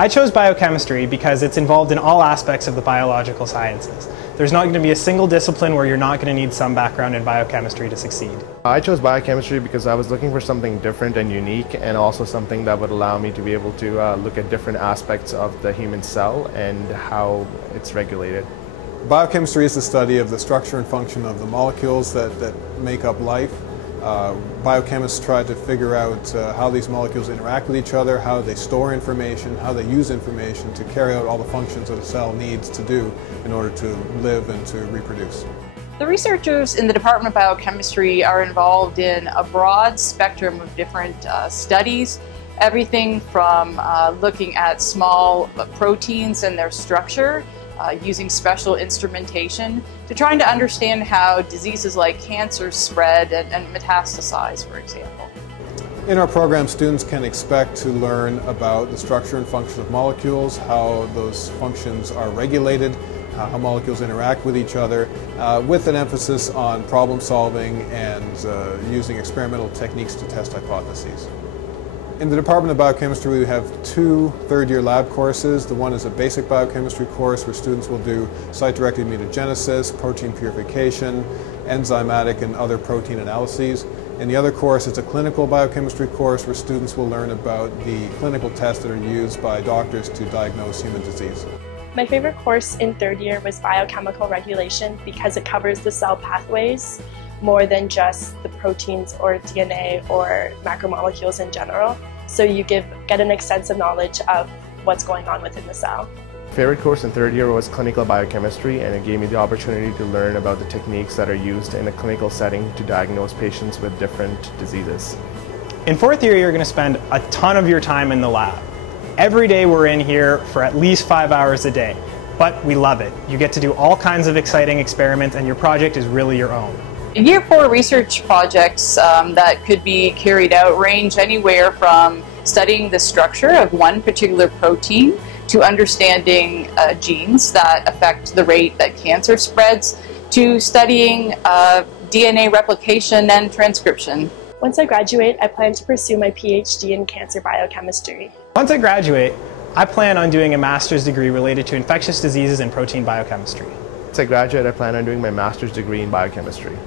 I chose biochemistry because it's involved in all aspects of the biological sciences. There's not going to be a single discipline where you're not going to need some background in biochemistry to succeed. I chose biochemistry because I was looking for something different and unique, and also something that would allow me to be able to look at different aspects of the human cell and how it's regulated. Biochemistry is the study of the structure and function of the molecules that make up life. Biochemists try to figure out how these molecules interact with each other, how they store information, how they use information to carry out all the functions that a cell needs to do in order to live and to reproduce. The researchers in the Department of Biochemistry are involved in a broad spectrum of different studies, everything from looking at small proteins and their structure, using special instrumentation, to trying to understand how diseases like cancer spread and metastasize, for example. In our program, students can expect to learn about the structure and function of molecules, how those functions are regulated, how molecules interact with each other, with an emphasis on problem solving and using experimental techniques to test hypotheses. In the Department of Biochemistry, we have two third-year lab courses. The one is a basic biochemistry course where students will do site-directed mutagenesis, protein purification, enzymatic and other protein analyses. And the other course is a clinical biochemistry course where students will learn about the clinical tests that are used by doctors to diagnose human disease. My favorite course in third year was biochemical regulation because it covers the cell pathways more than just the proteins or DNA or macromolecules in general. So you get an extensive knowledge of what's going on within the cell. Favorite course in third year was clinical biochemistry, and it gave me the opportunity to learn about the techniques that are used in a clinical setting to diagnose patients with different diseases. In fourth year, you're going to spend a ton of your time in the lab. Every day we're in here for at least 5 hours a day, but we love it. You get to do all kinds of exciting experiments, and your project is really your own. Year 4 research projects that could be carried out range anywhere from studying the structure of one particular protein to understanding genes that affect the rate that cancer spreads, to studying DNA replication and transcription. Once I graduate, I plan to pursue my PhD in cancer biochemistry. Once I graduate, I plan on doing a master's degree related to infectious diseases and protein biochemistry. Once I graduate, I plan on doing my master's degree in biochemistry.